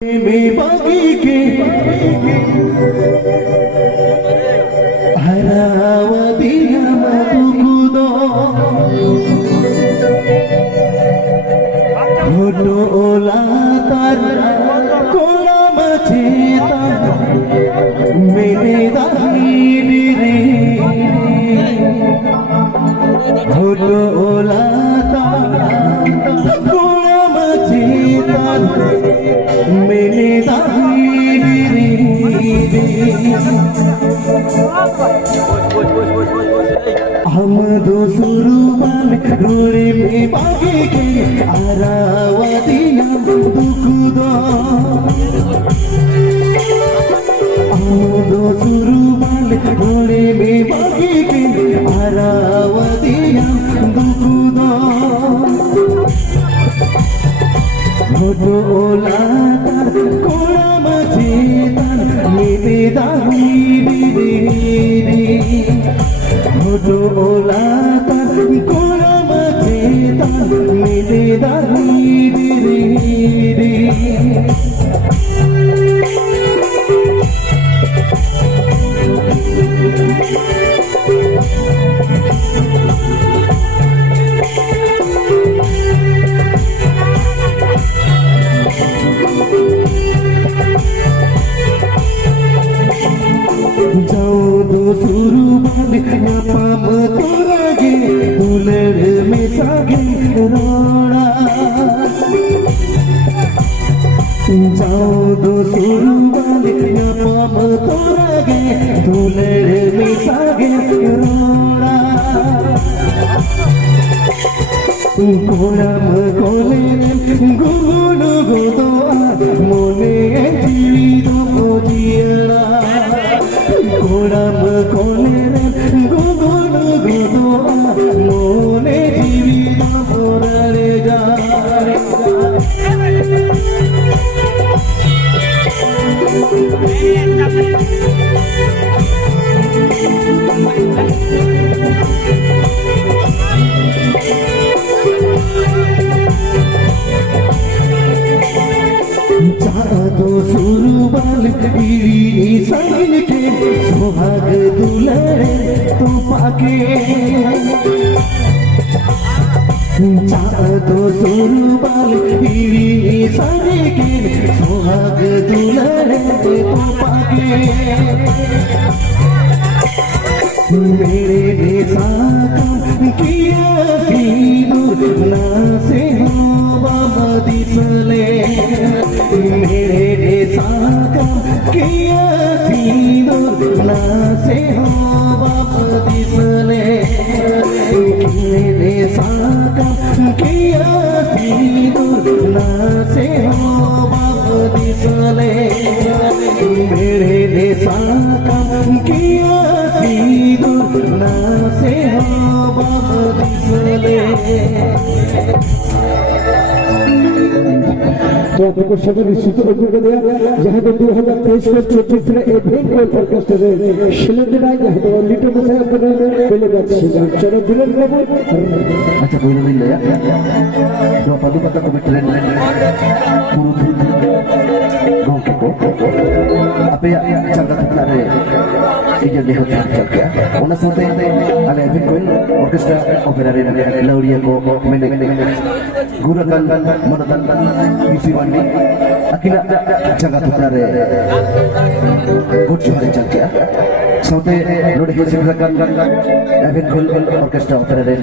में बागी के हरावदिया मधुकुदो घोटो ओला तार कोला मचेता मेरे दानी रे घोटो ओला तार कोला मचेता मेरे हम दो सुरुमान रोड़े में बागे के आरावदिया दुखुदो हम दो सुरुमान रोड़े में बागे के आरावदिया दुखुदो घोटो ओला तार कोला मचेता मेरे दानी रे घोटो ओला तार कोला मचेता मेरे दानी रे जाओ दो सुरुबाल पाम तोरागे दुलड़ में सागे रोड़ा जाओ दो सुरुबाल पाम तोरागे दुलड़ में सागे रोड़ा कोलम कोले गुगुनु गुदो मोने जीवितो पोजियला कोलम कोले गुगुनु गुदो मोने जीवितो पोरले जा दो सुरुबाल इरी संग के सुहाग दुलड़े तो पाके दो सुरुबाल इरी संग के सुहाग दुलड़े तो पाके मेरे देशा का किया सीनूर ना से हो बाबा दिसले मेरे देशा का किया सीनूर ना से हो बाबा दिसले मेरे देशा का किया सीनूर ना से हो बाबा दिसले मेरे देशा का किया ना से हो बाबा दिसले। तो आपको सभी निश्चित रूप से दिया जहां तो 2023 में छोटे इवेंट ऑर्केस्ट्रा रे शिलंगना जहां तो लिटो में से अपने पहले बात सीधा चलो बिलन बाबू अच्छा कोई नहीं ले जो पदु पता को ट्रेन पूरा गांव को अपे जगत तारे इजे देह चल गया उन साथे अले इवेंट कोई ऑर्केस्ट्रा ओपेरा रे लौड़िया को मैंने गुरकन मनतन इसी वाली अकिना जगत तारे गुड जोरे चल गया साथे लोड हे सिरकन इवेंट कोई ऑर्केस्ट्रा ओपेरा रे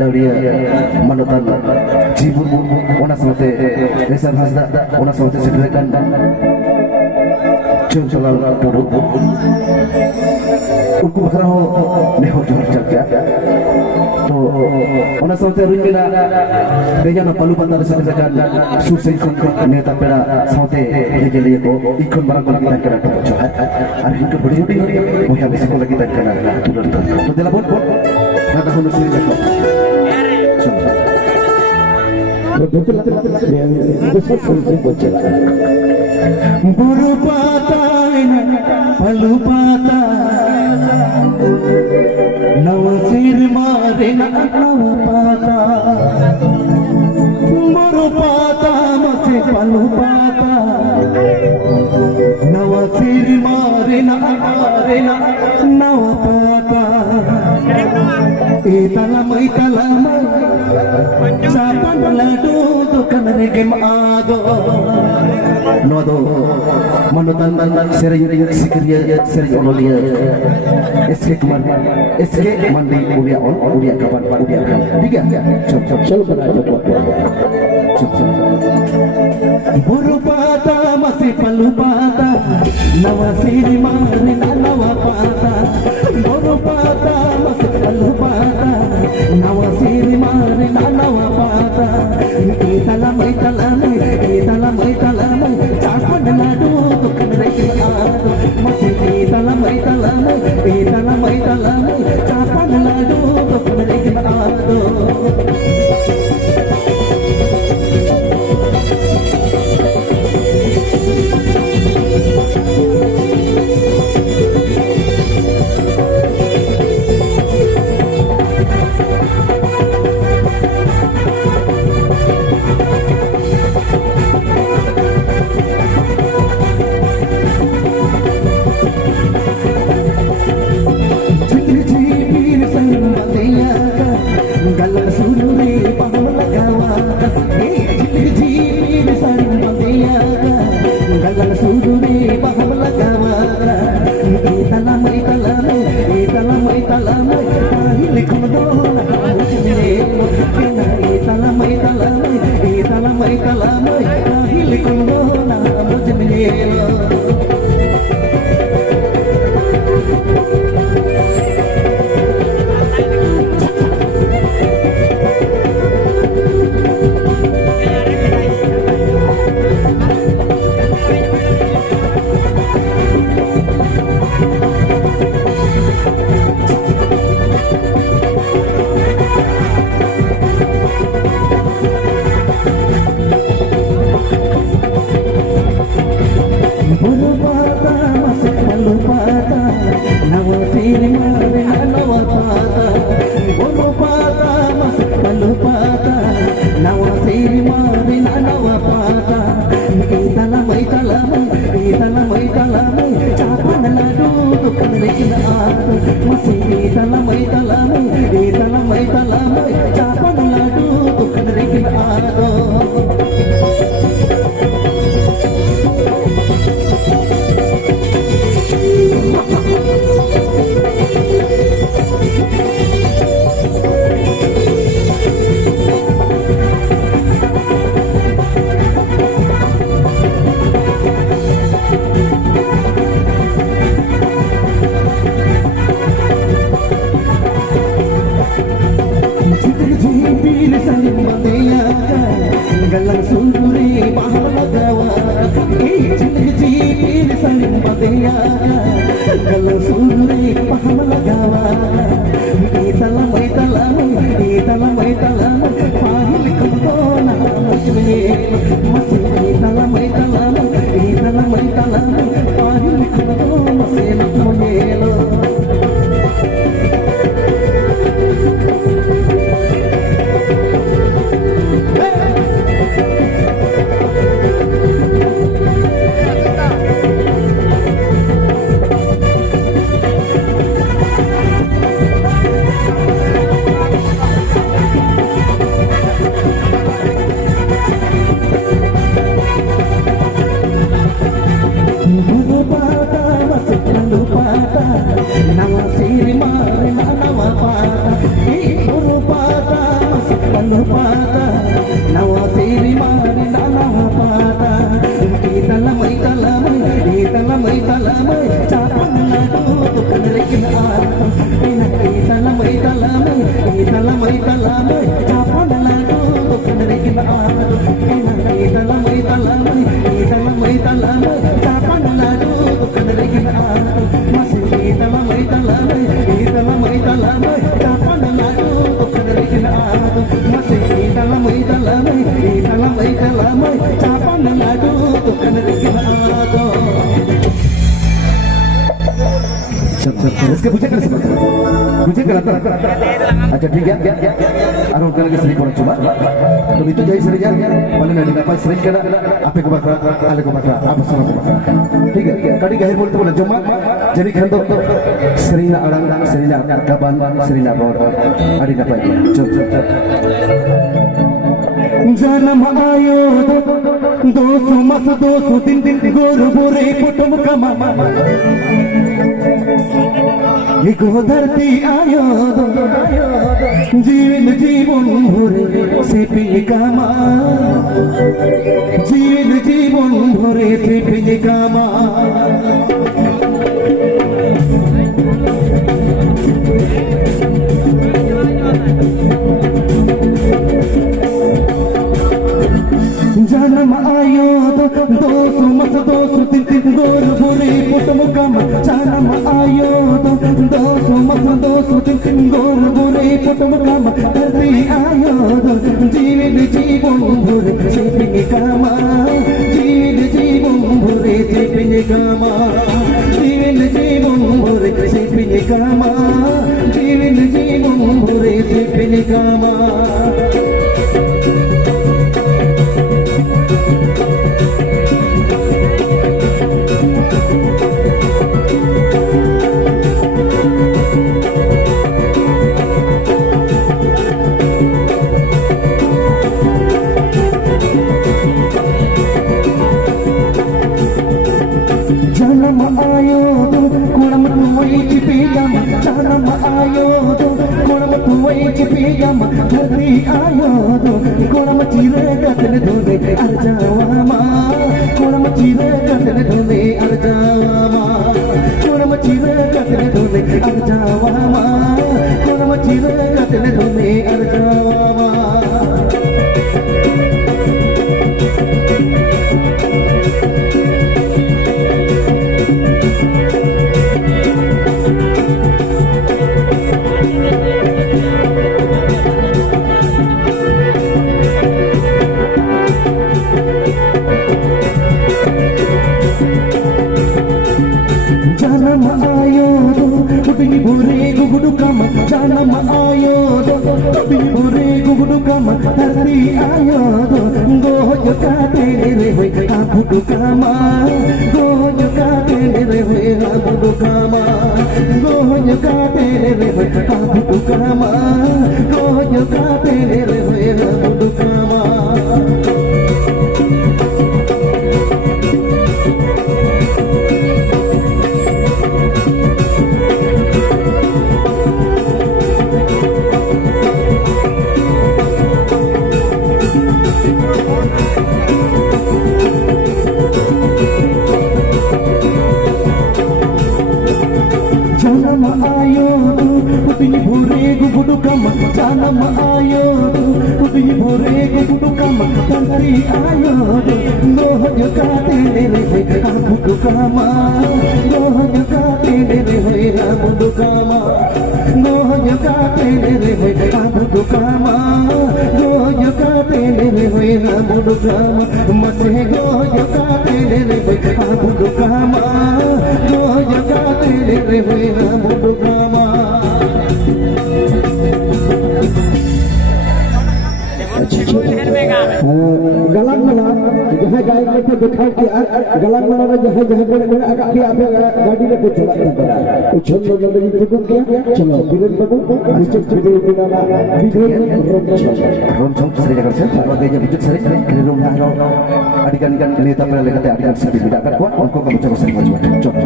लौड़िया मनतन जीवन उन साथे ऐसा भाषा उन साथे सिरकन चल टोरो उनको बखरा हो नेहो जोर चल गया तो उन साथे रुइना बेजाना पलु बंदर से जगह सुसेन को नेता पेड़ा साथे हेजे लिए को इखन बरा को लगी करा तो छ और हिंको बड़ी बड़ी मोया बेस को लगी करा तो दिला बोल ना होनो सुनी देखो तो बिल्कुल गुरु पाता पलु पाता नव सिर मारे नव पाता गुरु पाता मसे पलु पाता Italamay sa panlado to kanarigim ado. No do manutan serius sikriya serius onolia. Eske mandi uria kapan uria kan. Tiga. Chal beraja Chop. Burupata masih palupata nawasiri marin nawapata. Burupata masih palupata nawasiri marin nawapata. Italamay capan ladu to kanreki ado. Masih italamay capan ladu to kanreki ado. Galang sunuri pahamlagawakan jili sarang pandiyakan galang sunuri pahamlagawakan italamay kahili kumdona kamusinemo italamay kahili kumdona kamusinemo. Burupata masih palupata nawasiri marin nawapata. Burupata masih palupata nawasiri marin nawapata. Italamay capan ladu to kanreki ado. Masih italamay capan ladu to kanreki ado. Jili saling mandiyakan इसके पूछे कर अच्छा ठीक है और उनका लगे सही पड़ चुका तो itu jadi sering paling ada apa sering kena apa ko bakra ale ko bakra apa sama ko bakra ठीक है kadi gahir bolte bola joma jadi kan to sering na arang sering na kaban sering na rod adi dapat cuk जन्म आयो दोसु मस दोसु दिन दिन गोर बोरे कुटुम कमा ये गो धरती आयो जीवन जीवन भरे से पिए कामा जीवन जीवन भरे से पिए कामा जन्म आयो दोसु मस दोसु दिन दिन गोर बोरे कुटुम कमा जन्म आयो दोसु मस दोसु दिन दिन गोर बोरे कुटुम कमा धरती आयो जीवन जीवन भरे से पिए कामा जीवन जीवन भरे से पिए कामा जीवन जीवन भरे से पिए कामा जीवन जीवन भरे से पिए कामा जन्म आयो कुणम तुवई चिपियम जन्म आयो कुणम तुवई चिपियम धरती आयो कुणम चिरे कतन धोने अर्जावामा कुणम चिरे कतन धोने अर्जावामा कुणम चिरे कतन धोने अर्जावामा कुणम चिरे कतन धोने अर्जावामा जन्म आयो बिनी बुरे गुगुडु कम जन्म आयो बिनी बुरे गुगुडु कम धरती आयो गोज काटे रे होय आबुडु कामा गोज काटे रे होय आबुडु कामा गोज काटे रे होय आबुडु कामा गोज काटे रे होय आबुडु कामा जन्म आयो बिनी भोरे गुगुडु कम जन्म आयो बिनी भोरे गुगुडु कम धरती आयो गोज काटे रे होय आबुडु कामा गोज काटे रे होय आबुडु कामा गोज काटे रे होय आबुडु कामा गोज काटे रे होय आबुडु कामा मसे गोज काटे रे होय आबुडु कामा गोज काटे रे होय आबुडु कामा गलत मना जहाँ गायक को दिखाओ कि गलत मना जहाँ जहाँ बड़े बड़े आगे भी आप गाड़ी में कुछ चला था कुछ छोटे लोग ने कुछ किया चलो बिरन बाबू नीचे वीडियो बनाना वीडियो रोम छम सरी जगह से और दे वीडियो सरी रोम ना रो अडिगन नेता पर लेकर अडिगन सभी बिदा कर को उनको कम चलो सही मत चुप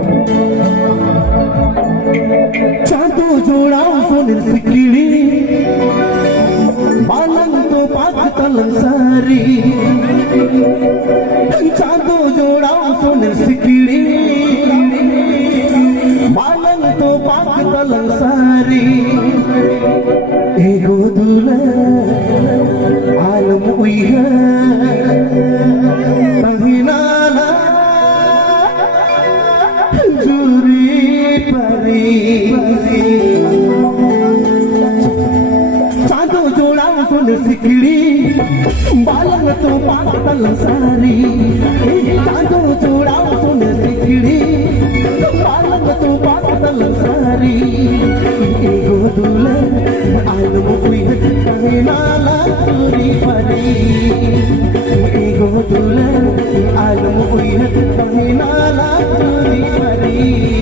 चांदो जोड़ाओ सोनिर सिकली बालंग तो पाक तलन सारी चांदो जोड़ाओ सोनिर सिकली बालंग तो पाक तलन सारी एगो दूल्हा आलम उइहा तहिनाना जुरी परी चांदो जोड़ाओ सुन सिकड़ी बालंग तो पाक तलन सारी चांदो जोड़ाओ सुन सिकड़ी बालंग तो पाक तलन सारी चूरी परी